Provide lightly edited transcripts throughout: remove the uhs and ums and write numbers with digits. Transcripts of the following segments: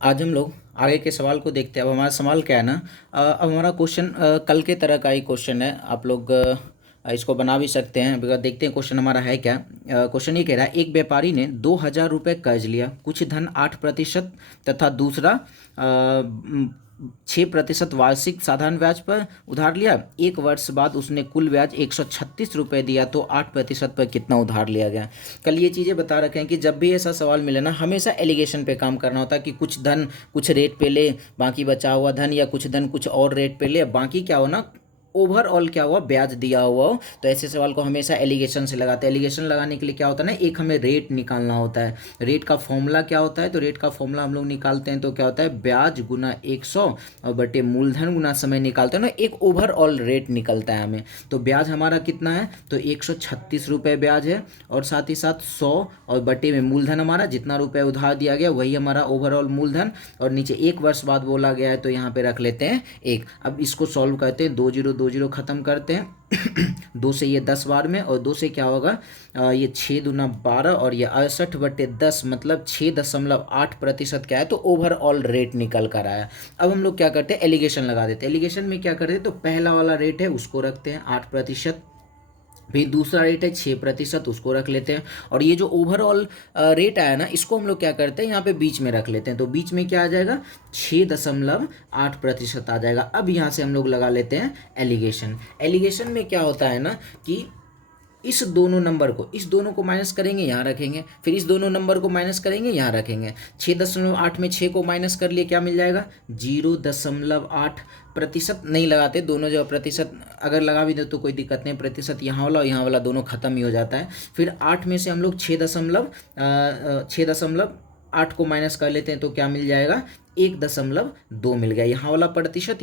आज हम लोग आगे के सवाल को देखते हैं। अब हमारा सवाल क्या है ना, अब हमारा क्वेश्चन कल के तरह का ही क्वेश्चन है। आप लोग इसको बना भी सकते हैं। बिकॉज देखते हैं क्वेश्चन हमारा है क्या। क्वेश्चन ये कह रहा है, एक व्यापारी ने 2,000 रुपये कर्ज लिया, कुछ धन 8% तथा दूसरा 6% वार्षिक साधारण ब्याज पर उधार लिया। एक वर्ष बाद उसने कुल ब्याज 136 रुपये दिया, तो 8% पर कितना उधार लिया गया। कल ये चीज़ें बता रखे हैं कि जब भी ऐसा सवाल मिले ना, हमेशा एलिगेशन पे काम करना होता है कि कुछ धन कुछ रेट पे ले, बाकी बचा हुआ धन, या कुछ धन कुछ और रेट पे ले, बाकी क्या हो ना, ओवरऑल क्या हुआ, ब्याज दिया हुआ हो। तो ऐसे सवाल को हमेशा एलिगेशन से लगाते हैं। एलिगेशन लगाने के लिए क्या होता है ना, एक हमें रेट निकालना होता है। रेट का फॉर्मूला क्या होता है, तो रेट का फॉर्मूला हम लोग निकालते हैं तो क्या होता है, ब्याज गुना 100 और बटे मूलधन गुना समय निकालते हैं ना, एक ओवरऑल रेट निकलता है हमें। तो ब्याज हमारा कितना है, तो 136 रुपये ब्याज है, और साथ ही साथ 100 और बटे में मूलधन हमारा जितना रुपये उधार दिया गया वही हमारा ओवरऑल मूलधन, और नीचे एक वर्ष बाद बोला गया है तो यहाँ पे रख लेते हैं एक। अब इसको सॉल्व करते हैं, 2 0 ख़त्म करते हैं 2 से ये 10 बार में, और 2 से क्या होगा, ये 6 दूना 12 और ये 68/10, मतलब 6.8% क्या है, तो ओवरऑल रेट निकल कर आया। अब हम लोग क्या करते हैं, एलिगेशन लगा देते हैं। एलिगेशन में क्या करते हैं, तो पहला वाला रेट है उसको रखते हैं 8%, फिर दूसरा रेट है 6%, उसको रख लेते हैं, और ये जो ओवरऑल रेट आया ना, इसको हम लोग क्या करते हैं, यहाँ पे बीच में रख लेते हैं। तो बीच में क्या आ जाएगा, 6.8% आ जाएगा। अब यहाँ से हम लोग लगा लेते हैं एलिगेशन। एलिगेशन में क्या होता है ना कि इस दोनों को माइनस करेंगे, यहाँ रखेंगे, फिर इस दोनों नंबर को माइनस करेंगे, यहाँ रखेंगे। 6.8 में 6 को माइनस कर लिए, क्या मिल जाएगा, 0.8%। नहीं लगाते, दोनों जगह प्रतिशत अगर लगा भी दे तो कोई दिक्कत नहीं, प्रतिशत यहाँ वाला और यहाँ वाला दोनों खत्म ही हो जाता है। फिर 8 में से हम लोग 6.8 को माइनस कर लेते हैं तो क्या मिल जाएगा, 1.2 मिल गया। यहाँ वाला प्रतिशत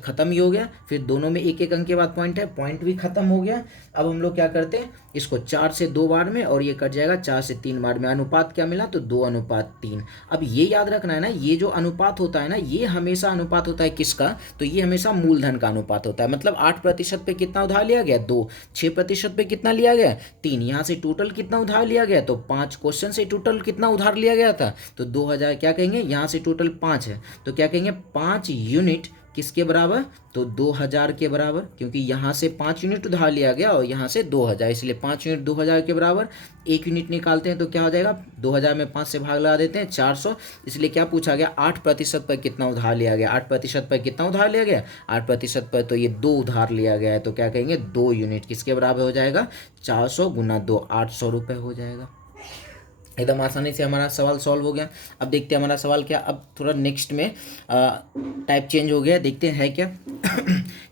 खत्म ही हो गया। फिर दोनों में एक एक अंक के बाद पॉइंट है, पॉइंट भी खत्म हो गया। अब हम लोग क्या करते हैं, इसको 4 से 2 बार में, और ये कट जाएगा 4 से 3 बार में। अनुपात क्या मिला, तो 2:3। अब ये याद रखना है ना, ये जो अनुपात होता है ना, ये हमेशा अनुपात होता है किसका, तो ये हमेशा मूलधन का अनुपात होता है। मतलब 8% पे कितना उधार लिया गया, 2। 6% पे कितना लिया गया, 3। यहाँ से टोटल कितना उधार लिया गया, तो 5। क्वेश्चन से टोटल कितना उधार लिया गया था, तो 2000। क्या कहेंगे, यहाँ से टोटल 5 है तो क्या कहेंगे, 5 यूनिट किसके बराबर, तो 2000 के बराबर, क्योंकि यहाँ से 5 यूनिट उधार लिया गया और यहाँ से 2000, इसलिए 5 यूनिट 2000 के बराबर। 1 यूनिट निकालते हैं तो क्या हो जाएगा, 2000 में 5 से भाग लगा देते हैं, 400। इसलिए क्या पूछा गया, 8% पर कितना उधार लिया गया। 8% पर कितना उधार लिया गया, 8% पर तो ये 2 उधार लिया गया है, तो क्या कहेंगे, 2 यूनिट किसके बराबर हो जाएगा, 400 गुना 2, 800 रुपये हो जाएगा। एकदम आसानी से हमारा सवाल सॉल्व हो गया। अब देखते हैं हमारा सवाल क्या, अब थोड़ा नेक्स्ट में टाइप चेंज हो गया, देखते हैं है क्या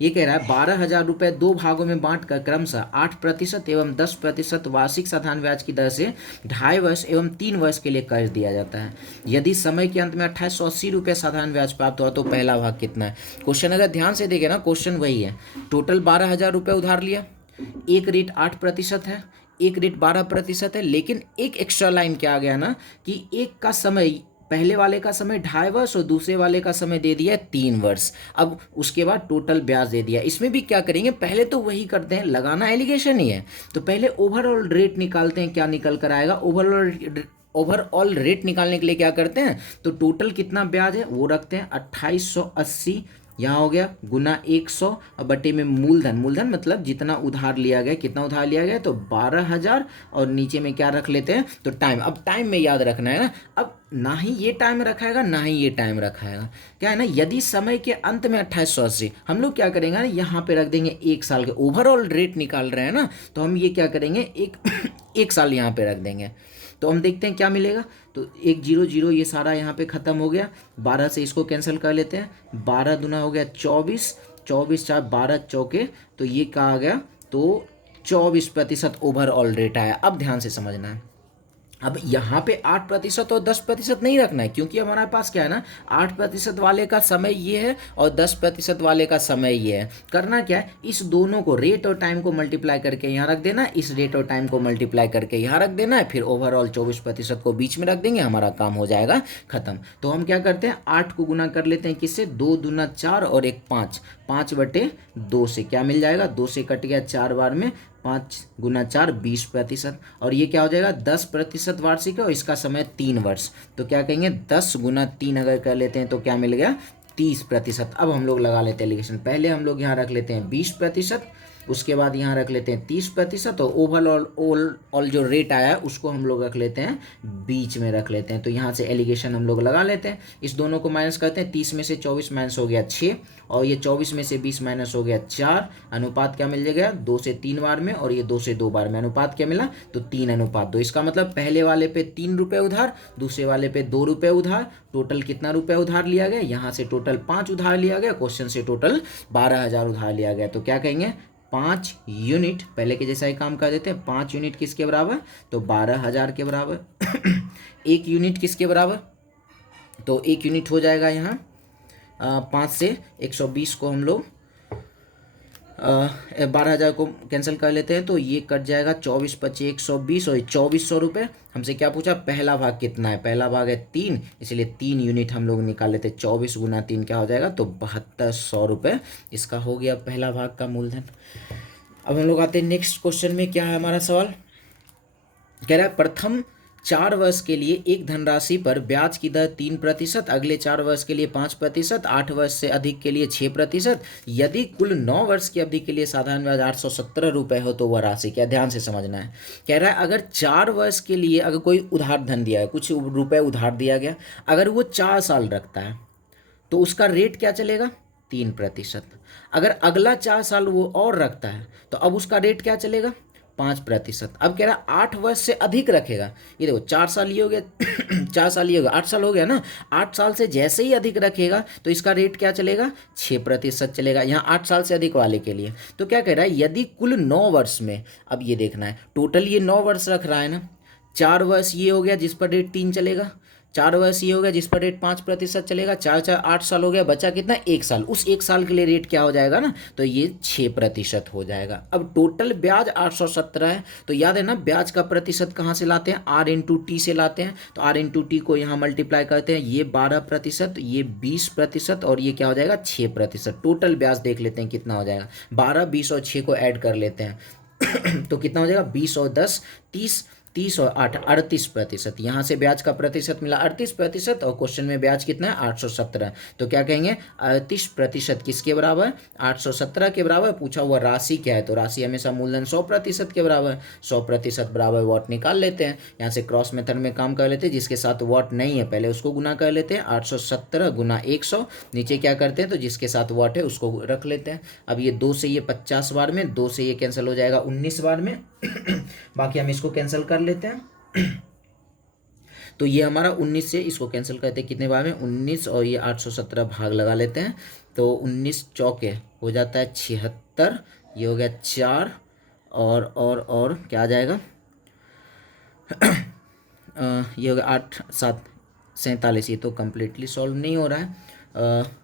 ये कह रहा है, 12,000 रुपये 2 भागों में बांटकर क्रमशः 8% एवं 10% वार्षिक साधारण ब्याज की दर से 2.5 वर्ष एवं 3 वर्ष के लिए कर्ज दिया जाता है। यदि समय के अंत में 2880 रुपये साधारण ब्याज प्राप्त हुआ तो पहला भाग कितना है। क्वेश्चन अगर ध्यान से देखे ना, क्वेश्चन वही है, टोटल 12,000 रुपये उधार लिया, एक रेट 8% है, एक रेट 12% है, लेकिन एक एक्स्ट्रा लाइन क्या आ गया ना, कि एक का समय, पहले वाले का समय 2.5 वर्ष और दूसरे वाले का समय दे दिया 3 वर्ष। अब उसके बाद टोटल ब्याज दे दिया। इसमें भी क्या करेंगे, पहले तो वही करते हैं, लगाना एलिगेशन ही है, तो पहले ओवरऑल रेट निकालते हैं, क्या निकल कर आएगा, ओवरऑल रेट निकालने के लिए क्या करते हैं, तो टोटल कितना ब्याज है वो रखते हैं 2880, यहाँ हो गया गुना 100 और बटे में मूलधन मतलब जितना उधार लिया गया, कितना उधार लिया गया, तो 12,000, और नीचे में क्या रख लेते हैं, तो टाइम। अब टाइम में याद रखना है ना, अब ना ही ये टाइम रखाएगा ना ही ये टाइम रखाएगा। क्या है ना, यदि समय के अंत में 2880, हम लोग क्या करेंगे ना, यहाँ पे रख देंगे 1 साल के, ओवरऑल रेट निकाल रहे हैं ना, तो हम ये क्या करेंगे, एक साल यहाँ पे रख देंगे। तो हम देखते हैं क्या मिलेगा, तो 1 0 0 ये सारा यहाँ पे ख़त्म हो गया। 12 से इसको कैंसिल कर लेते हैं, 12 दूना हो गया 24, 24 4 12 चौके, तो ये कहा आ गया, तो 24% ओवरऑल रेट आया। अब ध्यान से समझना है, अब यहाँ पे 8% और 10% नहीं रखना है, क्योंकि हमारे पास क्या है ना, 8% वाले का समय ये है और 10% वाले का समय ये है। करना क्या है, इस दोनों को, रेट और टाइम को मल्टीप्लाई करके यहाँ रख देना है, इस रेट और टाइम को मल्टीप्लाई करके यहाँ रख देना है, फिर ओवरऑल 24% को बीच में रख देंगे, हमारा काम हो जाएगा खत्म। तो हम क्या करते हैं, 8 को गुना कर लेते हैं किससे, 2 दूना 4 और 1 5, 5/2 से क्या मिल जाएगा, 2 से कट गया 4 बार में, 5 गुना 4 20%। और ये क्या हो जाएगा 10% वार्षिक है और इसका समय 3 वर्ष। तो क्या कहेंगे 10 गुना 3 अगर कर लेते हैं तो क्या मिल गया 30%। अब हम लोग लगा लेते हैं एलिगेशन। पहले हम लोग यहाँ रख लेते हैं 20%, उसके बाद यहाँ रख लेते हैं 30%, और ओवरऑल जो रेट आया है उसको हम लोग रख लेते हैं बीच में रख लेते हैं। तो यहाँ से एलिगेशन हम लोग लगा लेते हैं। इस दोनों को माइनस करते हैं, 30 में से 24 माइनस हो गया 6, और ये 24 में से 20 माइनस हो गया 4। अनुपात क्या मिल जाएगा 2 से 3 बार में, और ये 2 से 2 बार में। अनुपात क्या मिला तो 3:2। इसका मतलब पहले वाले पे 3 रुपये उधार, दूसरे वाले पे 2 रुपये उधार। टोटल कितना रुपये उधार लिया गया, यहाँ से टोटल 5 उधार लिया गया, क्वेश्चन से टोटल 12,000 उधार लिया गया। तो क्या कहेंगे 5 यूनिट, पहले के जैसा ही काम कर देते हैं। 5 यूनिट किसके बराबर, तो 12,000 के बराबर। 1 यूनिट किसके बराबर, तो 1 यूनिट हो जाएगा यहाँ 5 से 120 को हम लोग 12,000 को कैंसिल कर लेते हैं, तो ये कट जाएगा 24 25 120, और 2400 रुपये। हमसे क्या पूछा, पहला भाग कितना है, पहला भाग है 3, इसलिए 3 यूनिट हम लोग निकाल लेते हैं। 24 गुना 3 क्या हो जाएगा, तो 7200 रुपये इसका हो गया पहला भाग का मूलधन। अब हम लोग आते हैं नेक्स्ट क्वेश्चन में। क्या है हमारा सवाल, कह रहा है प्रथम 4 वर्ष के लिए एक धनराशि पर ब्याज की दर 3%, अगले 4 वर्ष के लिए 5%, 8 वर्ष से अधिक के लिए 6%, यदि कुल 9 वर्ष की अवधि के लिए साधारण ब्याज 817 रुपये हो तो वह राशि क्या। ध्यान से समझना है। कह रहा है अगर 4 वर्ष के लिए अगर कोई उधार धन दिया है, कुछ रुपए उधार दिया गया, अगर वो 4 साल रखता है तो उसका रेट क्या चलेगा 3%। अगर अगला 4 साल वो और रखता है तो अब उसका रेट क्या चलेगा 5%। अब कह रहा है 8 वर्ष से अधिक रखेगा, ये देखो 4 साल ये हो गया 4 साल ये हो गया, 8 साल हो गया ना। 8 साल से जैसे ही अधिक रखेगा तो इसका रेट क्या चलेगा 6% चलेगा, यहाँ 8 साल से अधिक वाले के लिए। तो क्या कह रहा है यदि कुल 9 वर्ष में, अब ये देखना है टोटल ये 9 वर्ष रख रहा है ना, 4 वर्ष ये हो गया जिस पर रेट 3 चलेगा, 4 वर्ष ये हो गया जिस पर रेट 5% चलेगा, 4 4 8 साल हो गया, बचा कितना 1 साल। उस 1 साल के लिए रेट क्या हो जाएगा ना, तो ये 6% हो जाएगा। अब टोटल ब्याज 817 है, तो याद है ना ब्याज का प्रतिशत कहाँ से लाते हैं, R/T से लाते हैं। तो R/T को यहाँ मल्टीप्लाई करते हैं, ये 12%, ये 20%, और ये क्या हो जाएगा 6%। टोटल ब्याज देख लेते हैं कितना हो जाएगा, 12 20 और 6 को ऐड कर लेते हैं तो कितना हो जाएगा 20 और 10 30, 30 और 8 38%। यहाँ से ब्याज का प्रतिशत मिला 38%, और क्वेश्चन में ब्याज कितना है 817। तो क्या कहेंगे 38% किसके बराबर 817 के बराबर। पूछा हुआ राशि क्या है, तो राशि हमेशा मूलधन 100% के बराबर। 100% बराबर वॉट निकाल लेते हैं, यहाँ से क्रॉस मेथड में काम कर लेते हैं। जिसके साथ वॉट नहीं है पहले उसको गुना कर लेते हैं, 817 गुना 100, नीचे क्या करते हैं तो जिसके साथ वॉट है उसको रख लेते हैं। अब ये 2 से ये 50 बार में, 2 से ये कैंसिल हो जाएगा 19 बार में बाकी हम इसको कैंसिल कर लेते हैं तो ये हमारा 19 से इसको कैंसिल करते हैं कितने बार में 19, और ये 817 भाग लगा लेते हैं, तो 19 चौके हो जाता है 76, ये हो गया 4, और क्या आ जाएगा ये हो गया 8 7 47। ये तो कम्प्लीटली सॉल्व नहीं हो रहा है।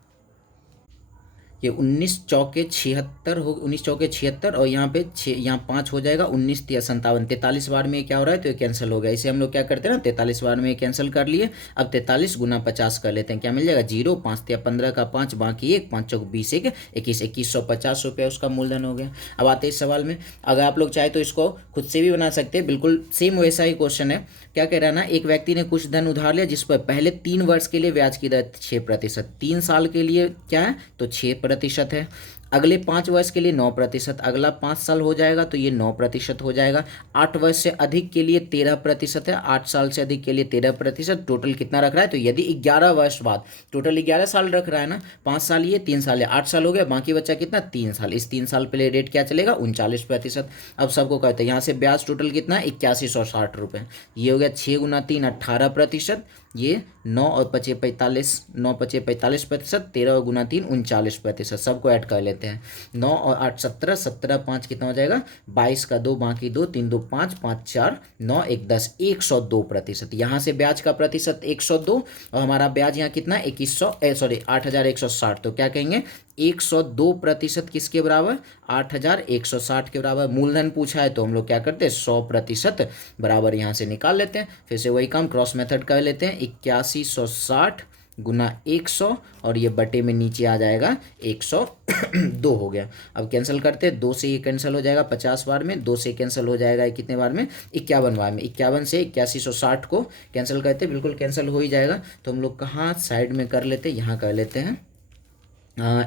ये 19 चौके 76 हो, 19 चौके 76, और यहाँ पे 6 यहाँ 5 हो जाएगा 19 3 57, 43 बार में क्या हो रहा है तो ये कैंसिल हो गया। इसे हम लोग क्या करते हैं ना 43 बार में कैंसिल कर लिए। अब 43 गुना 50 कर लेते हैं, क्या मिल जाएगा 0, 5 3 15 का 5, बाकी 1, 5 चौक 20 1 21, 2150 रुपये उसका मूलधन हो गया। अब आते हैं इस सवाल में, अगर आप लोग चाहे तो इसको खुद से भी बना सकते हैं, बिल्कुल सेम वैसा ही क्वेश्चन है। क्या कह रहा है ना, एक व्यक्ति ने कुछ धन उधार लिया जिस पर पहले 3 वर्ष के लिए ब्याज की दर 6%, 3 साल के लिए क्या है तो 6% है, अगले 5 वर्ष के लिए 9%, अगला 5 साल हो जाएगा तो ये 9% हो जाएगा, 8 वर्ष से अधिक के लिए 13% है, 8 साल से अधिक के लिए 13%। टोटल कितना रख रहा है, तो यदि 11 वर्ष बाद, टोटल 11 साल रख रहा है ना, 5 साल ये 3 साल है, 8 साल हो गया, बाकी बच्चा कितना 3 साल। इस 3 साल पहले रेट क्या चलेगा 39%। अब सबको कहते हैं यहाँ से ब्याज टोटल कितना है 8160 रुपये, ये हो गया 6 गुना 3 18%, ये 9 और 5 45, 9 5 45%, 13 गुना 3 39%। सबको ऐड कर लेते हैं, 9 और 8 17, 17 5 कितना हो जाएगा 22 का 2, बाकी 2, 3 2 5, 5 4 9 1 10, 102%। यहाँ से ब्याज का प्रतिशत 102, और हमारा ब्याज यहाँ कितना 8160। तो क्या कहेंगे 102% किसके बराबर 8160 के बराबर। मूलधन पूछा है तो हम लोग क्या करते हैं 100% बराबर यहाँ से निकाल लेते हैं। फिर से वही काम क्रॉस मेथड कर लेते हैं, 8160 गुना 100 और ये बटे में नीचे आ जाएगा 102 हो गया। अब कैंसिल करते हैं, 2 से ये कैंसिल हो जाएगा 50 बार में, 2 से कैंसिल हो जाएगा कितने बार में, 51 बार में। 51 से 8160 को कैंसिल करते हैं, बिल्कुल कैंसिल हो ही जाएगा। तो हम लोग कहाँ साइड में कर लेते हैं, यहाँ कर लेते हैं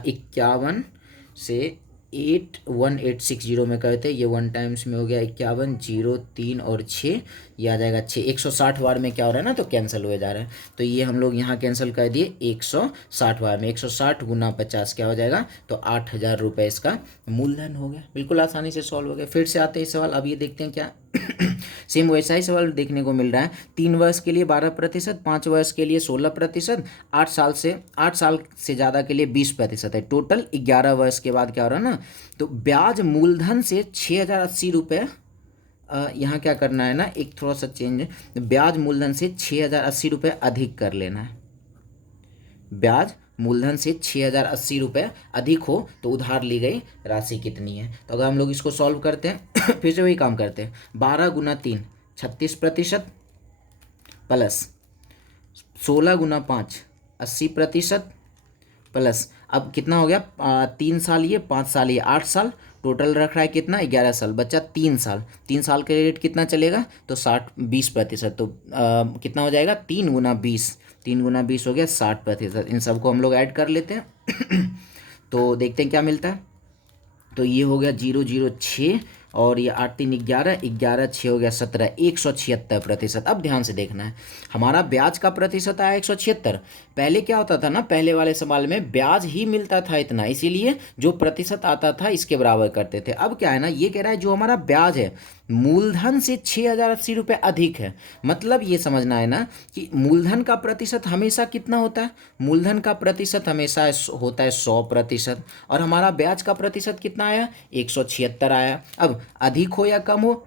51 से 81860 में करते हैं, ये 1 टाइम्स में हो गया 51, 0 3 और 6, ये आ जाएगा 6। 160 बार में क्या हो रहा है ना, तो कैंसिल हुए जा रहा है। तो ये हम लोग यहाँ कैंसिल कर दिए 160 बार में। 160 गुना 50 क्या हो जाएगा, तो 8000 रुपये इसका मूलधन हो गया। बिल्कुल आसानी से सॉल्व हो गया। फिर से आते हैं सवाल, अब ये देखते हैं क्या सेम वैसा ही सवाल देखने को मिल रहा है। 3 वर्ष के लिए 12%, 5 वर्ष के लिए 16%, 8 साल से ज़्यादा के लिए 20% है। टोटल 11 वर्ष के बाद क्या हो रहा है ना, तो ब्याज मूलधन से 6080 रुपये, यहाँ क्या करना है ना, एक थोड़ा सा चेंज है, ब्याज मूलधन से 6080 रुपये अधिक कर लेना है। ब्याज मूलधन से 6080 रुपये अधिक हो तो उधार ली गई राशि कितनी है। तो अगर हम लोग इसको सॉल्व करते हैं फिर से वही काम करते हैं, 12 गुना 3 36% प्लस 16 गुना 5 80% प्लस, अब कितना हो गया, 3 साल ये 5 साल ये 8 साल, टोटल रख रहा है कितना 11 साल, बच्चा 3 साल। 3 साल के रेट कितना चलेगा, तो 20%। तो कितना हो जाएगा 3 गुना 20, 3 गुना 20 हो गया 60%। इन सबको हम लोग ऐड कर लेते हैं तो देखते हैं क्या मिलता है। तो ये हो गया 006 और ये 8 3 11, 11 6 हो गया 17, 176%। अब ध्यान से देखना है, हमारा ब्याज का प्रतिशत आया 176। पहले क्या होता था ना, पहले वाले सवाल में ब्याज ही मिलता था इतना, इसीलिए जो प्रतिशत आता था इसके बराबर करते थे। अब क्या है ना, ये कह रहा है जो हमारा ब्याज है मूलधन से 6080 रुपये अधिक है। मतलब ये समझना है ना कि मूलधन का प्रतिशत हमेशा कितना होता है, मूलधन का प्रतिशत हमेशा होता है 100%, और हमारा ब्याज का प्रतिशत कितना आया 176 आया। अब अधिक हो या कम हो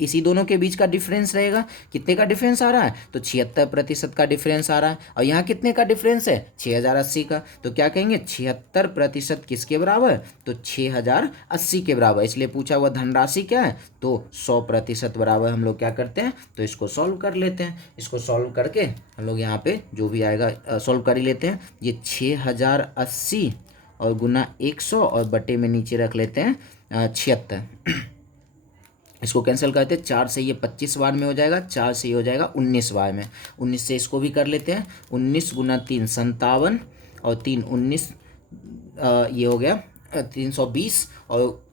इसी दोनों के बीच का डिफरेंस रहेगा। कितने का डिफरेंस आ रहा है, तो 76% का डिफरेंस आ रहा है, और यहाँ कितने का डिफरेंस है 6080 का। तो क्या कहेंगे 76% किसके बराबर, तो 6080 के बराबर। इसलिए पूछा हुआ धनराशि क्या है, तो 100% बराबर। हम लोग क्या करते हैं, तो इसको सॉल्व कर लेते हैं। इसको सॉल्व करके हम लोग यहाँ पे जो भी आएगा सॉल्व कर ही लेते हैं। ये 6080 और गुना 100 और बटे में नीचे रख लेते हैं 76। इसको कैंसिल करते हैं, 4 से ये 25 बार में हो जाएगा, 4 से ये हो जाएगा 19 बार में। 19 से इसको भी कर लेते हैं, 19 गुना 3 57 और 3 19, ये हो गया 320 और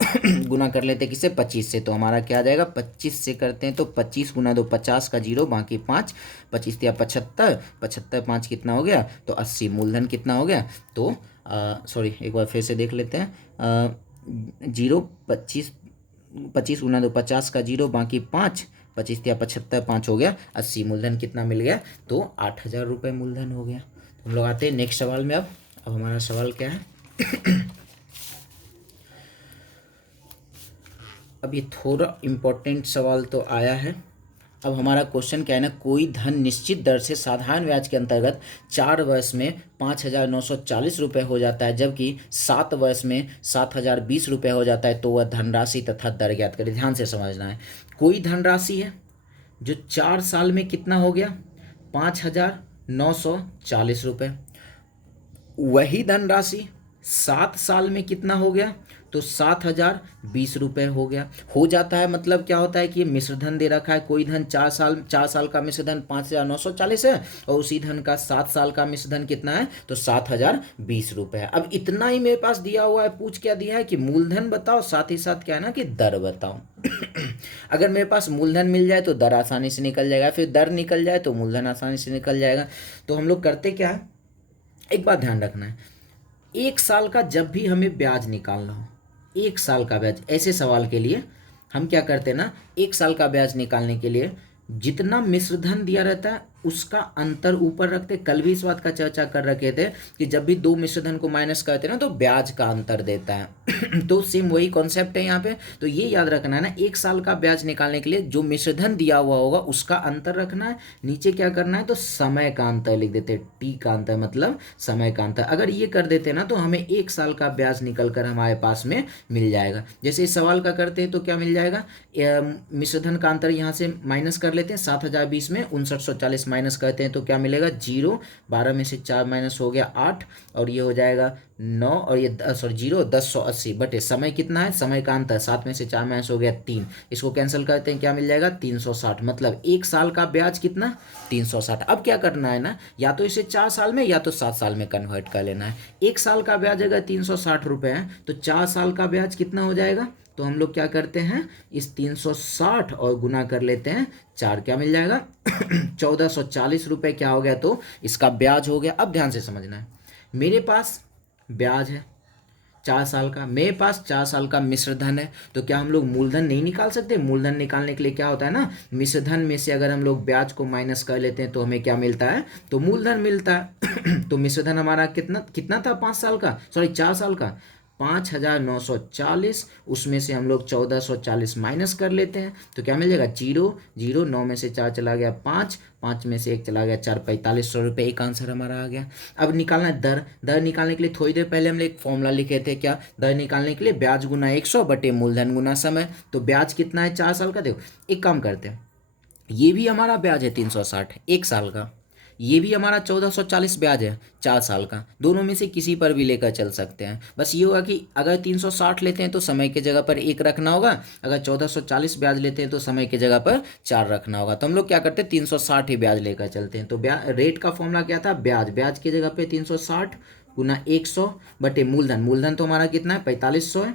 गुना कर लेते हैं किससे 25 से। तो हमारा क्या आ जाएगा 25 से करते हैं तो 25 गुना 2 50 का 0 बाकी 5, 25 या 75, 75 5 कितना हो गया, तो 80। मूलधन कितना हो गया, तो सॉरी एक बार फिर से देख लेते हैं, 0 25, 25 गुना 2 50 का 0 बाकी 5, 25 या 75 5 हो गया 80। मूलधन कितना मिल गया, तो 8000 रुपये मूलधन हो गया। तो हम लोग आते हैं नेक्स्ट सवाल में। अब हमारा सवाल क्या है अब ये थोड़ा इम्पोर्टेंट सवाल तो आया है। अब हमारा क्वेश्चन क्या है ना, कोई धन निश्चित दर से साधारण ब्याज के अंतर्गत 4 वर्ष में 5940 रुपये हो जाता है, जबकि 7 वर्ष में 7020 रुपये हो जाता है, तो वह धनराशि तथा दर ज्ञात करें। ध्यान से समझना है, कोई धनराशि है जो 4 साल में कितना हो गया 5940 रुपये, वही धनराशि 7 साल में कितना हो गया, तो 7020 रुपये हो गया। हो जाता है मतलब क्या होता है कि ये मिश्र धन दे रखा है, कोई धन 4 साल का मिश्र धन 5940 है, और उसी धन का 7 साल का मिश्र धन कितना है, तो 7020 रुपये है। अब इतना ही मेरे पास दिया हुआ है, पूछ क्या दिया है कि मूलधन बताओ, साथ ही साथ क्या है ना कि दर बताओ। अगर मेरे पास मूलधन मिल जाए तो दर आसानी से निकल जाएगा, फिर दर निकल जाए तो मूलधन आसानी से निकल जाएगा। तो हम लोग करते क्या है, एक बात ध्यान रखना है, 1 साल का जब भी हमें ब्याज निकालना हो, 1 साल का ब्याज, ऐसे सवाल के लिए हम क्या करते हैं ना, 1 साल का ब्याज निकालने के लिए जितना मिश्रधन दिया रहता है उसका अंतर ऊपर रखते। कल भी इस बात का चर्चा कर रखे थे कि जब भी 2 मिश्रधन को माइनस करते हैं ना तो ब्याज का अंतर देता है तो सेम वही कॉन्सेप्ट है यहाँ पे। तो ये याद रखना है ना, 1 साल का ब्याज निकालने के लिए जो मिश्रधन दिया हुआ होगा उसका अंतर रखना है, नीचे क्या करना है, तो समय का अंतर लिख देते हैं, टी का अंतर मतलब समय का अंतर। अगर ये कर देते ना तो हमें 1 साल का ब्याज निकल कर हमारे पास में मिल जाएगा। जैसे इस सवाल का करते हैं तो क्या मिल जाएगा, मिश्रधन का अंतर यहाँ से माइनस कर लेते हैं, 7020 में 5940 माइनस करते हैं तो क्या मिलेगा 0, 12 में से 4 माइनस हो गया 8, और ये हो जाएगा 9, और ये 0 1080 बटे समय कितना है, समय का अंतर 7 में से 4 माइनस हो गया 3, इसको कैंसिल करते हैं क्या मिल जाएगा 360, मतलब 1 साल का ब्याज कितना 360। अब क्या करना है ना, या तो इसे 4 साल में या तो 7 साल में कन्वर्ट कर लेना है। 1 साल का ब्याज अगर 360 रुपये है तो 4 साल का ब्याज कितना हो जाएगा, तो हम लोग क्या करते हैं इस 360 और गुना कर लेते हैं 4, क्या मिल जाएगा 1440 रुपये क्या हो गया, तो इसका ब्याज हो गया। अब ध्यान से समझना है, मेरे पास ब्याज है 4 साल का, मेरे पास 4 साल का मिश्र धन है, तो क्या हम लोग मूलधन नहीं निकाल सकते? मूलधन निकालने के लिए क्या होता है ना, मिश्र धन में से अगर हम लोग ब्याज को माइनस कर लेते हैं तो हमें क्या मिलता है, तो मूलधन मिलता है। तो मिश्र धन हमारा कितना कितना था 5 साल का, सॉरी 4 साल का 5940, उसमें से हम लोग 1440 माइनस कर लेते हैं तो क्या मिल जाएगा 0 0, 9 में से 4 चला गया 5, 5 में से 1 चला गया 4, 4500 रुपये, एक आंसर हमारा आ गया। अब निकालना है दर। दर निकालने के लिए थोड़ी देर पहले हमने एक फॉर्मूला लिखे थे, क्या, दर निकालने के लिए ब्याज गुना 100 बटे मूलधन गुना समय। तो ब्याज कितना है 4 साल का, देखो एक काम करते हैं, ये भी हमारा ब्याज है 360 1 साल का, ये भी हमारा 1440 ब्याज है 4 साल का, दोनों में से किसी पर भी लेकर चल सकते हैं। बस ये होगा कि अगर 360 लेते हैं तो समय के जगह पर 1 रखना होगा, अगर 1440 ब्याज लेते हैं तो समय के जगह पर 4 रखना होगा। तो हम लोग क्या करते हैं 360 ही ब्याज लेकर चलते हैं। तो ब्याज रेट का फॉर्मूला क्या था, ब्याज, ब्याज की जगह पे 360 गुना 100 बटे मूलधन, मूलधन तो हमारा कितना है 4500 है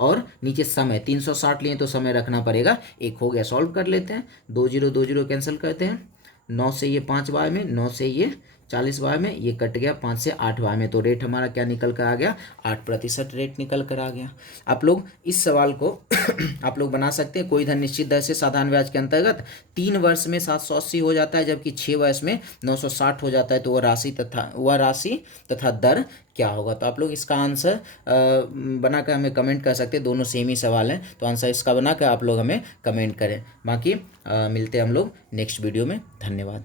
और नीचे समय 360 लिए तो समय रखना पड़ेगा 1, हो गया। सॉल्व कर लेते हैं, 2 0 2 0 कैंसिल करते हैं, 9 से ये 5 बार में, 9 से ये 40 बार में, ये कट गया 5 से 8 बार में, तो रेट हमारा क्या निकल कर आ गया 8% रेट निकल कर आ गया। आप लोग इस सवाल को आप लोग बना सकते हैं। कोई धन निश्चित दर से साधारण ब्याज के अंतर्गत 3 वर्ष में 780 हो जाता है जबकि 6 वर्ष में 960 हो जाता है, तो वह राशि तथा दर क्या होगा। तो आप लोग इसका आंसर बनाकर हमें कमेंट कर सकते हैं, दोनों सेम ही सवाल हैं, तो आंसर इसका बनाकर आप लोग हमें कमेंट करें। बाकी मिलते हैं हम लोग नेक्स्ट वीडियो में। धन्यवाद।